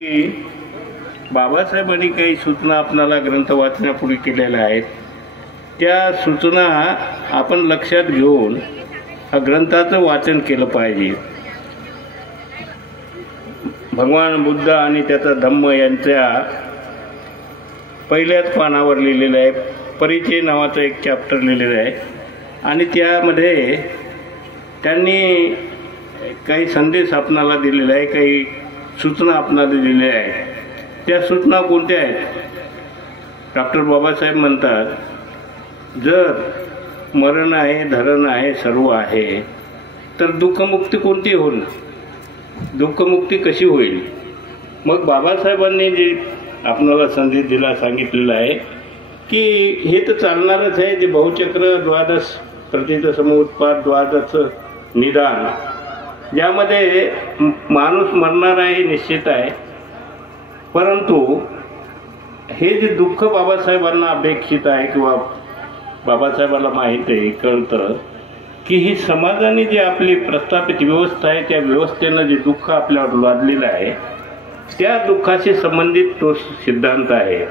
की बाबासाहेबांनी काही सूचना आपणाला ग्रंथ वाचण्यापूर्वी केलेल्या आहेत। त्या सूचना आपण लक्षात घेऊन ग्रंथाचं वाचन केलं पाहिजे। भगवान बुद्ध आणि त्याचा धम्म यांच्या पहिल्याच पानावर लिहिलेलं आहे। परिचय नावाचं एक चॅप्टर लिहिलेलं आहे आणि त्यामध्ये त्यांनी काही संदेश आपणाला दिलेला आहे, काही सूचना आपणाला दिलेल्या आहेत। त्या सूचना कोणत्या आहेत? डॉक्टर बाबासाहेब म्हणतात, जर मरण आहे, धरण आहे, सर्व आहे, तर दुःखमुक्ती कोणती होईल? दुःखमुक्ती कशी होईल? मग बाबासाहेबांनी जे आपणाला संदेश दिला सांगितलेला आहे की हे तर चालणारच आहे, जे बहुचक्र द्वादश प्रतीत समुत्पाद द्वादश निदान, ज्यामध्ये माणूस मरणार आहे निश्चित आहे, परंतु हे जे दुःख बाबासाहेबांना अपेक्षित आहे किंवा बाबासाहेबांना माहीत आहे, कळतं की ही समाजाने जी आपली प्रस्थापित व्यवस्था आहे त्या व्यवस्थेनं जे दुःख आपल्यावर लादलेलं आहे त्या दुःखाशी संबंधित तो सिद्धांत आहे।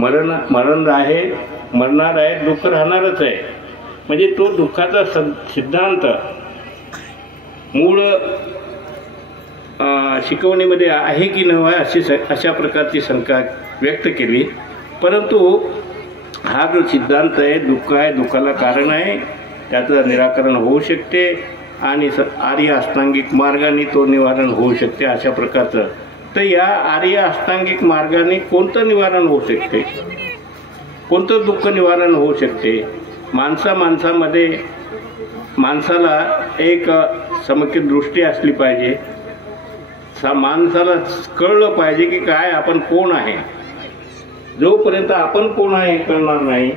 मरण आहे, मरणार आहे, दुःख राहणारच आहे, म्हणजे तो दुःखाचा सिद्धांत मूळ शिकवणीमध्ये आहे की नाही अशा प्रकारची शंका व्यक्त केली। परंतु हा जो सिद्धांत आहे, दुःख आहे, दुःखाला कारण आहे, त्याचं निराकरण होऊ शकते आणि आर्य अष्टांगिक मार्गाने तो निवारण होऊ शकते अशा प्रकारचं। तर या आर्य अष्टांगिक मार्गाने कोणतं निवारण होऊ शकते, कोणतं दुःख निवारण होऊ शकते? माणसामध्ये माणसाला एक समकित दृष्टी असली पाहिजे। माणसाला कळलं पाहिजे की काय आपण कोण आहे। जोपर्यंत आपण कोण आहे कळणार नाही,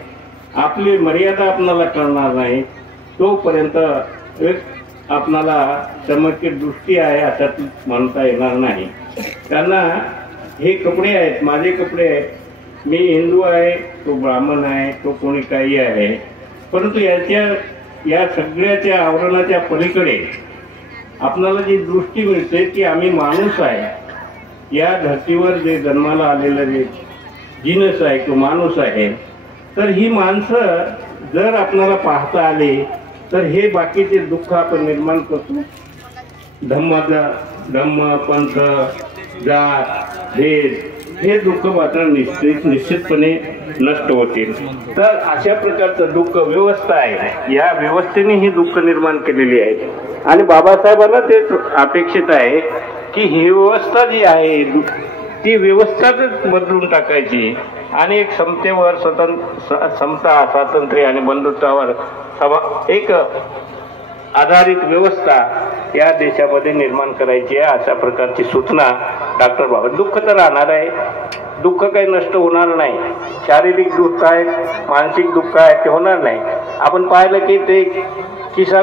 आपली मर्यादा आपणाला कळणार नाही, तोपर्यंत आपणाला समकित दृष्टी आहे असं म्हणता येणार नाही। त्यांना हे कपडे आहेत, माझे कपडे आहेत, मी हिंदू आहे, तो ब्राह्मण आहे, तो कोणी काही आहे, परंतु या सगळ्याच्या आवरणाच्या पलीकडे आपल्याला जी दृष्टी मिळते की आम्ही माणूस आहे, या धर्तीवर जे जन्माला आलेलं जे जीनस आहे तो माणूस आहे। तर ही माणसं जर आपल्याला पाहता आले तर हे बाकीचे दुःख आपण निर्माण करतो। धम्म पंथ जात भेद हे दुःख मात्र निश्चितपणे नष्ट होतील। तर अशा प्रकारचं दुःख व्यवस्था आहे, या व्यवस्थेने ही दुःख निर्माण केलेली आहे आणि बाबासाहेबांना ते अपेक्षित आहे की ही व्यवस्था जी आहे ती व्यवस्थाच बदलून टाकायची आणि एक समतेवर समता, स्वातंत्र्य आणि बंधुत्वावर एक आधारित व्यवस्था या देशामध्ये निर्माण करायची आहे अशा प्रकारची सूचना डॉक्टर बाबा। दुःख तर राहणार आहे, दुःख काही नष्ट होणार नाही। शारीरिक दुःख आहे, मानसिक दुःख आहे, ते होणार नाही। आपण पाहिलं की ते किस्सा